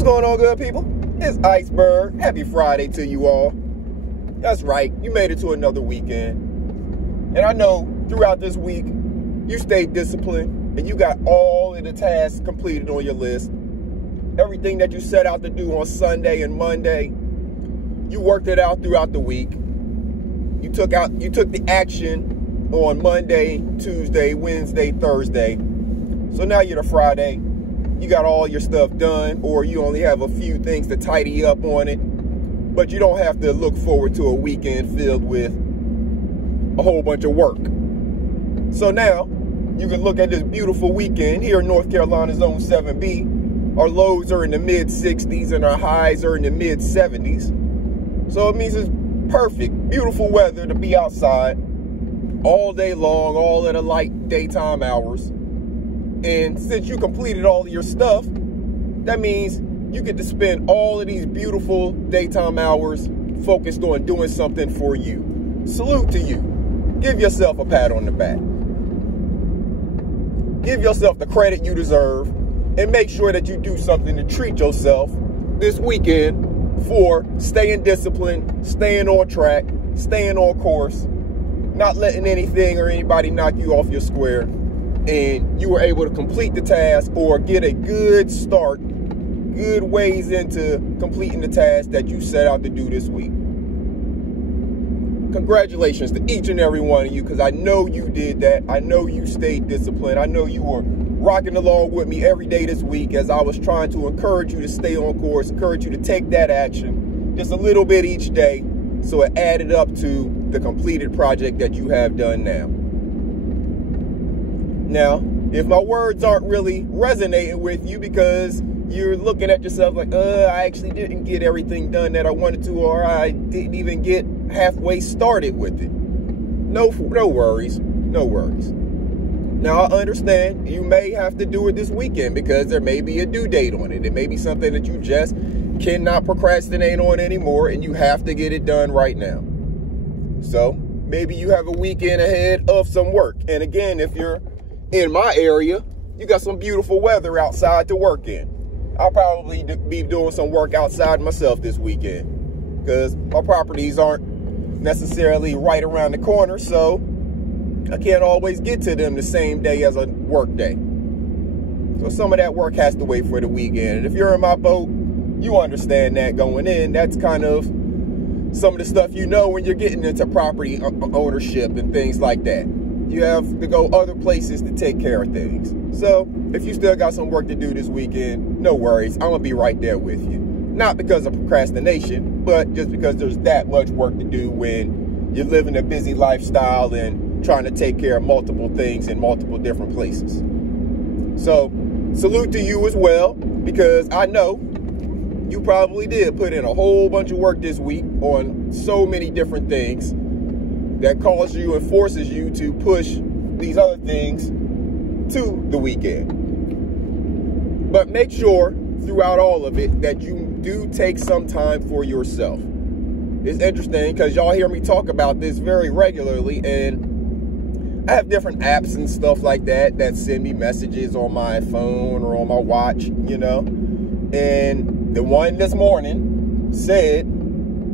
What's going on, good people? It's Iceberg. Happy Friday to you all. That's right, you made it to another weekend. And I know throughout this week, you stayed disciplined and you got all of the tasks completed on your list. Everything that you set out to do on Sunday and Monday, you worked it out throughout the week. You took the action on Monday, Tuesday, Wednesday, Thursday. So now you're to Friday. You got all your stuff done, or you only have a few things to tidy up on it. But you don't have to look forward to a weekend filled with a whole bunch of work. So now you can look at this beautiful weekend here in North Carolina Zone 7B. Our lows are in the mid-60s and our highs are in the mid-70s. So it means it's perfect, beautiful weather to be outside all day long, all in the light daytime hours. And since you completed all of your stuff, that means you get to spend all of these beautiful daytime hours focused on doing something for you. Salute to you. Give yourself a pat on the back. Give yourself the credit you deserve, and make sure that you do something to treat yourself this weekend for staying disciplined, staying on track, staying on course, not letting anything or anybody knock you off your square. And you were able to complete the task or get a good start, good ways into completing the task that you set out to do this week. Congratulations to each and every one of you, because I know you did that. I know you stayed disciplined. I know you were rocking along with me every day this week as I was trying to encourage you to stay on course, encourage you to take that action just a little bit each day, so it added up to the completed project that you have done now. Now, if my words aren't really resonating with you because you're looking at yourself like, I actually didn't get everything done that I wanted to, or I didn't even get halfway started with it. No worries. No worries. Now, I understand you may have to do it this weekend because there may be a due date on it. It may be something that you just cannot procrastinate on anymore, and you have to get it done right now. So maybe you have a weekend ahead of some work. And again, if you're in my area, you got some beautiful weather outside to work in. I'll probably be doing some work outside myself this weekend because my properties aren't necessarily right around the corner, so I can't always get to them the same day as a work day. So some of that work has to wait for the weekend. And if you're in my boat, you understand that going in. That's kind of some of the stuff you know when you're getting into property ownership and things like that. You have to go other places to take care of things. So if you still got some work to do this weekend, no worries. I'm going to be right there with you. Not because of procrastination, but just because there's that much work to do when you're living a busy lifestyle and trying to take care of multiple things in multiple different places. So salute to you as well, because I know you probably did put in a whole bunch of work this week on so many different things that causes you and forces you to push these other things to the weekend. But make sure throughout all of it that you do take some time for yourself. It's interesting because y'all hear me talk about this very regularly, and I have different apps and stuff like that that send me messages on my phone or on my watch, you know. And the one this morning said,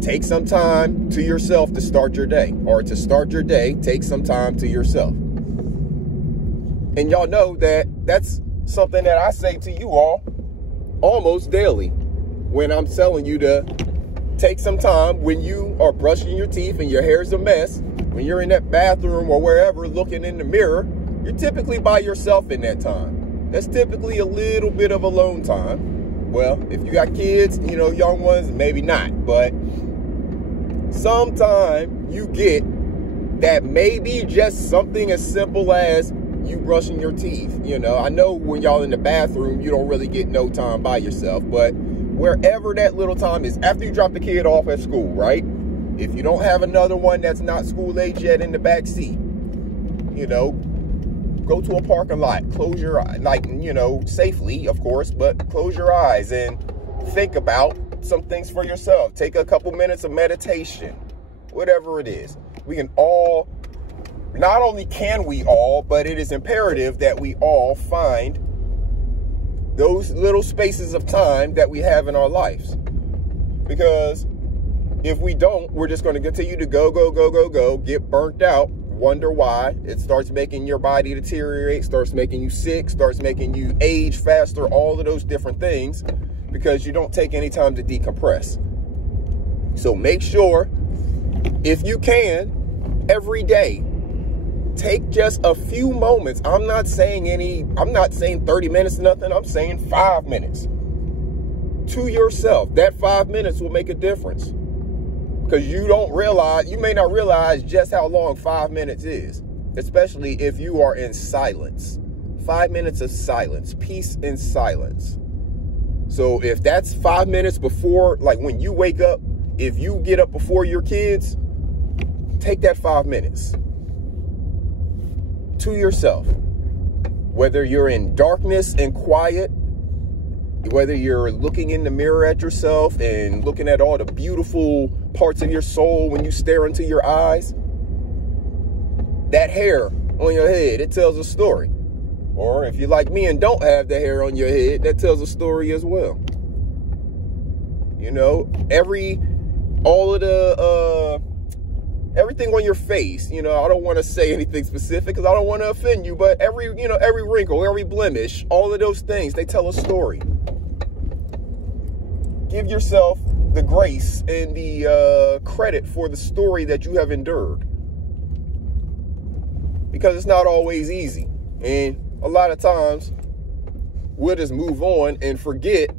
take some time to yourself to start your day, or to start your day, take some time to yourself. And y'all know that that's something that I say to you all almost daily when I'm telling you to take some time when you are brushing your teeth and your hair's a mess, when you're in that bathroom or wherever looking in the mirror, you're typically by yourself in that time. That's typically a little bit of alone time. Well, if you got kids, you know, young ones, maybe not, but sometime you get that may be just something as simple as you brushing your teeth. You know, I know when y'all in the bathroom, you don't really get no time by yourself, but wherever that little time is, after you drop the kid off at school, right? If you don't have another one that's not school age yet in the back seat, you know, go to a parking lot, close your eyes, like, you know, safely, of course, but close your eyes and think about some things for yourself. Take a couple minutes of meditation, whatever it is. We can all, not only can we all, but it is imperative that we all find those little spaces of time that we have in our lives. Because if we don't, we're just going to continue to go, get burnt out, wonder why. It starts making your body deteriorate, starts making you sick, starts making you age faster, all of those different things, because you don't take any time to decompress. So make sure, if you can, every day, take just a few moments. I'm not saying 30 minutes or nothing. I'm saying 5 minutes to yourself. That 5 minutes will make a difference, because you may not realize just how long 5 minutes is, especially if you are in silence. 5 minutes of silence, peace and silence. So if that's 5 minutes before, like when you wake up, if you get up before your kids, take that 5 minutes to yourself. Whether you're in darkness and quiet, whether you're looking in the mirror at yourself and looking at all the beautiful parts of your soul when you stare into your eyes, that hair on your head, it tells a story. Or if you're like me and don't have the hair on your head, that tells a story as well. You know, everything on your face, you know, I don't want to say anything specific because I don't want to offend you, but every wrinkle, every blemish, all of those things, they tell a story. Give yourself the grace and the credit for the story that you have endured, because it's not always easy. And a lot of times we'll just move on and forget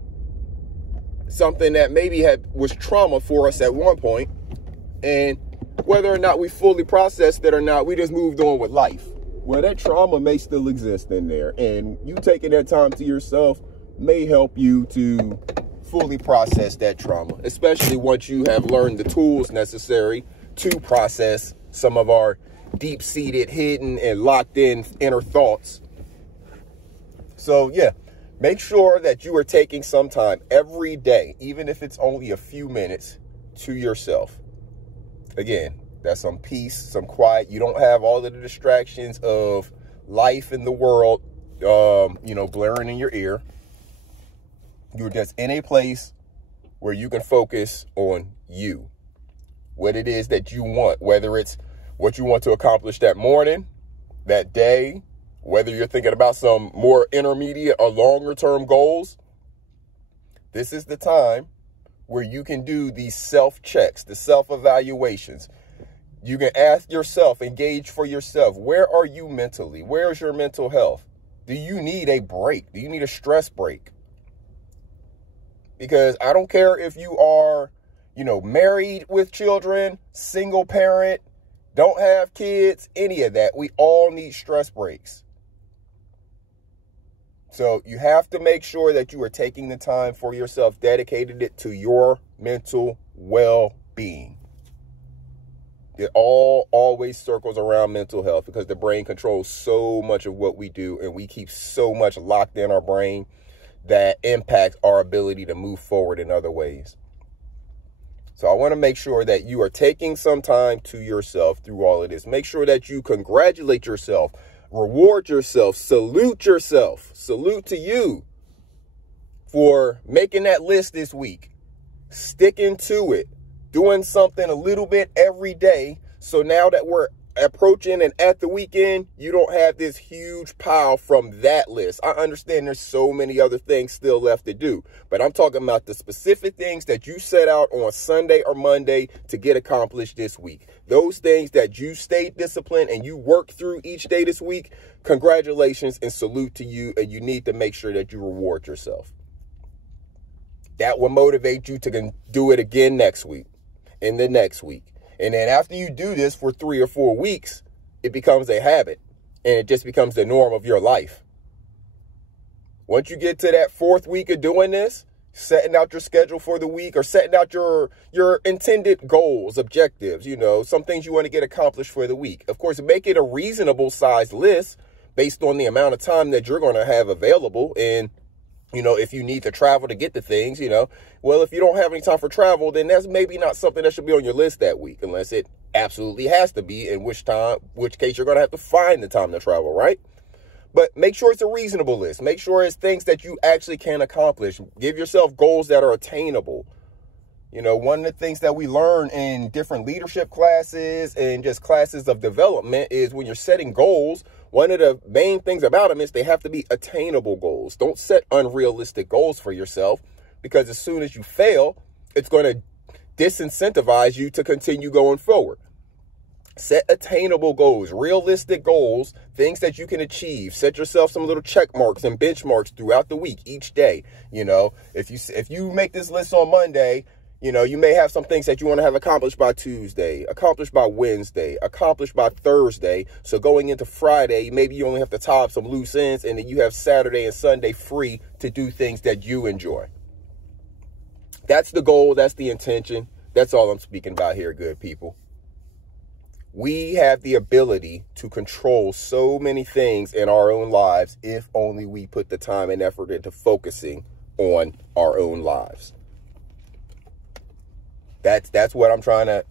something that maybe was trauma for us at one point, and whether or not we fully processed it or not, we just moved on with life. Well, that trauma may still exist in there, and you taking that time to yourself may help you to fully process that trauma, especially once you have learned the tools necessary to process some of our deep-seated, hidden, and locked-in inner thoughts. So, yeah, make sure that you are taking some time every day, even if it's only a few minutes, to yourself. Again, that's some peace, some quiet. You don't have all of the distractions of life in the world, blaring in your ear. You're just in a place where you can focus on you, what it is that you want, whether it's what you want to accomplish that morning, that day, whether you're thinking about some more intermediate or longer term goals. This is the time where you can do these self-checks, the self-evaluations. You can ask yourself, engage for yourself. Where are you mentally? Where is your mental health? Do you need a break? Do you need a stress break? Because I don't care if you are, married with children, single parent, don't have kids, any of that. We all need stress breaks. So you have to make sure that you are taking the time for yourself, dedicated it to your mental well-being. It always circles around mental health, because the brain controls so much of what we do, and we keep so much locked in our brain that impacts our ability to move forward in other ways. So I want to make sure that you are taking some time to yourself through all of this. Make sure that you congratulate yourself, reward yourself, salute to you for making that list this week, sticking to it, doing something a little bit every day. So now that we're approaching and at the weekend, you don't have this huge pile from that list. I understand there's so many other things still left to do, but I'm talking about the specific things that you set out on Sunday or Monday to get accomplished this week. Those things that you stayed disciplined and you worked through each day this week, congratulations and salute to you. And you need to make sure that you reward yourself. That will motivate you to do it again next week and the next week. And then after you do this for 3 or 4 weeks, it becomes a habit, and it just becomes the norm of your life. Once you get to that 4th week of doing this, setting out your schedule for the week, or setting out your intended goals, objectives, some things you want to get accomplished for the week. Of course, make it a reasonable sized list based on the amount of time that you're going to have available. And if you need to travel to get the things, well, if you don't have any time for travel, then that's maybe not something that should be on your list that week, unless it absolutely has to be, in which case you're going to have to find the time to travel, right? But make sure it's a reasonable list. Make sure it's things that you actually can accomplish. Give yourself goals that are attainable. You know, one of the things that we learn in different leadership classes and just classes of development is when you're setting goals, one of the main things about them is they have to be attainable goals. Don't set unrealistic goals for yourself, because as soon as you fail, it's going to disincentivize you to continue going forward. Set attainable goals, realistic goals, things that you can achieve. Set yourself some little check marks and benchmarks throughout the week, each day. You know, if you make this list on Monday, you know, you may have some things that you want to have accomplished by Tuesday, accomplished by Wednesday, accomplished by Thursday. So going into Friday, maybe you only have to tie up some loose ends, and then you have Saturday and Sunday free to do things that you enjoy. That's the goal. That's the intention. That's all I'm speaking about here, good people. We have the ability to control so many things in our own lives if only we put the time and effort into focusing on our own lives. That's what I'm trying to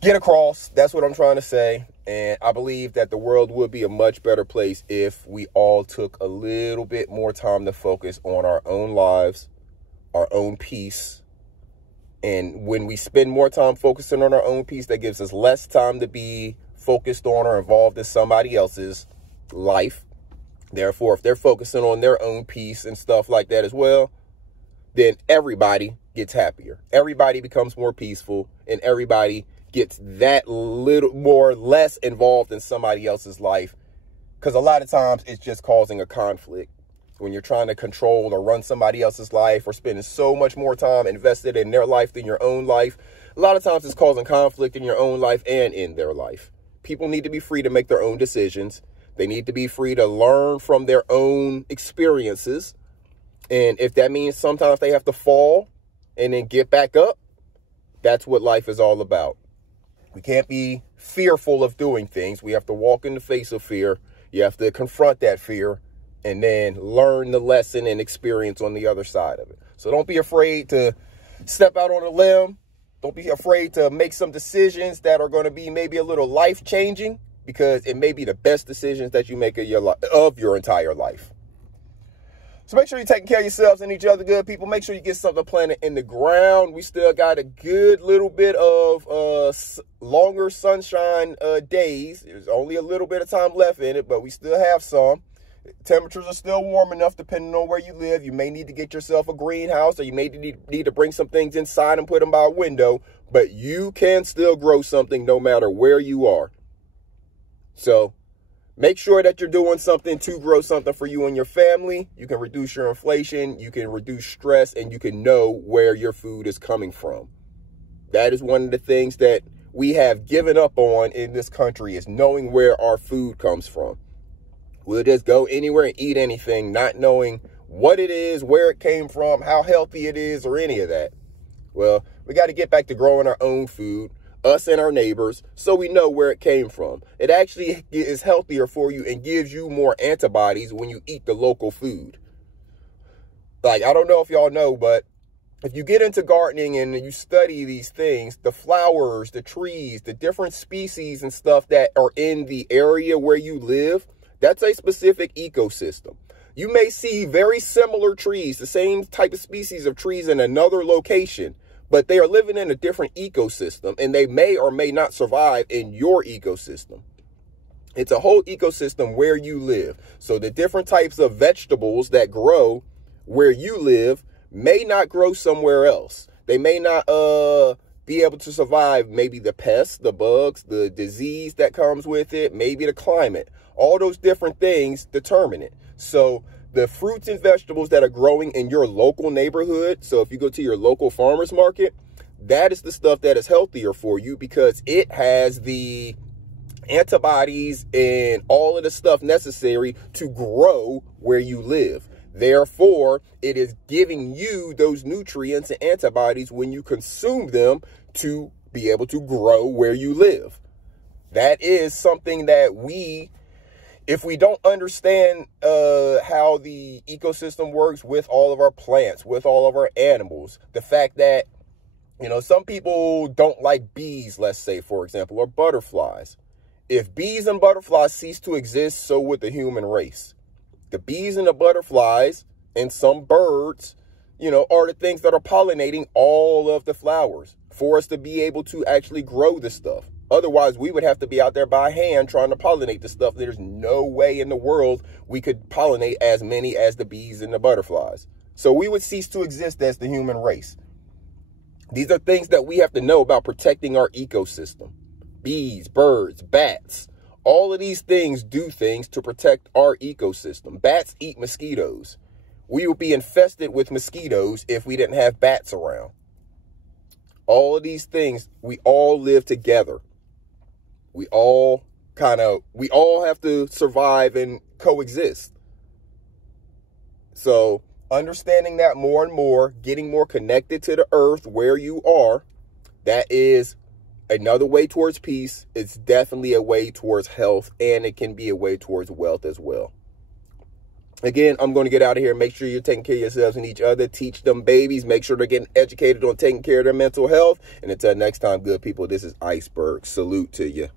get across. That's what I'm trying to say. And I believe that the world would be a much better place if we all took a little bit more time to focus on our own lives, our own peace. And when we spend more time focusing on our own peace, that gives us less time to be focused on or involved in somebody else's life. Therefore, if they're focusing on their own peace and stuff like that as well, then everybody gets happier. Everybody becomes more peaceful, and everybody gets that little more less involved in somebody else's life. Because a lot of times it's just causing a conflict. When you're trying to control or run somebody else's life or spending so much more time invested in their life than your own life, a lot of times it's causing conflict in your own life and in their life. People need to be free to make their own decisions. They need to be free to learn from their own experiences. And if that means sometimes they have to fall and then get back up, that's what life is all about. We can't be fearful of doing things. We have to walk in the face of fear. You have to confront that fear and then learn the lesson and experience on the other side of it. So don't be afraid to step out on a limb. Don't be afraid to make some decisions that are going to be maybe a little life-changing, because it may be the best decisions that you make of your entire life. So make sure you're taking care of yourselves and each other, good people. Make sure you get something planted in the ground. We still got a good little bit of longer sunshine days. There's only a little bit of time left in it, but we still have some. Temperatures are still warm enough depending on where you live. You may need to get yourself a greenhouse, or you may need to bring some things inside and put them by a window, but you can still grow something no matter where you are. So make sure that you're doing something to grow something for you and your family. You can reduce your inflation, you can reduce stress, and you can know where your food is coming from. That is one of the things that we have given up on in this country, is knowing where our food comes from. We'll just go anywhere and eat anything, not knowing what it is, where it came from, how healthy it is, or any of that. Well, we got to get back to growing our own food, us and our neighbors, so we know where it came from. It actually is healthier for you and gives you more antibodies when you eat the local food. Like, I don't know if y'all know, but if you get into gardening and you study these things, the flowers, the trees, the different species and stuff that are in the area where you live, that's a specific ecosystem. You may see very similar trees, the same type of species of trees in another location, but they are living in a different ecosystem, and they may or may not survive in your ecosystem. It's a whole ecosystem where you live. So the different types of vegetables that grow where you live may not grow somewhere else. They may not be able to survive maybe the pests, the bugs, the disease that comes with it, maybe the climate. All those different things determine it. So the fruits and vegetables that are growing in your local neighborhood, so if you go to your local farmer's market, that is the stuff that is healthier for you, because it has the antibodies and all of the stuff necessary to grow where you live. Therefore, it is giving you those nutrients and antibodies when you consume them to be able to grow where you live. That is something that if we don't understand how the ecosystem works with all of our plants, with all of our animals, the fact that, you know, some people don't like bees, let's say, for example, or butterflies. if bees and butterflies cease to exist, so would the human race. The bees and the butterflies and some birds, you know, are the things that are pollinating all of the flowers for us to be able to actually grow the stuff. Otherwise, we would have to be out there by hand trying to pollinate the stuff. There's no way in the world we could pollinate as many as the bees and the butterflies. So we would cease to exist as the human race. These are things that we have to know about protecting our ecosystem. Bees, birds, bats, all of these things do things to protect our ecosystem. Bats eat mosquitoes. We would be infested with mosquitoes if we didn't have bats around. All of these things, we all live together. We all have to survive and coexist. So understanding that more and more, getting more connected to the earth where you are, that is another way towards peace. It's definitely a way towards health, and it can be a way towards wealth as well. Again, I'm going to get out of here. Make sure you're taking care of yourselves and each other. Teach them babies. Make sure they're getting educated on taking care of their mental health. And until next time, good people, this is Iceberg. Salute to you.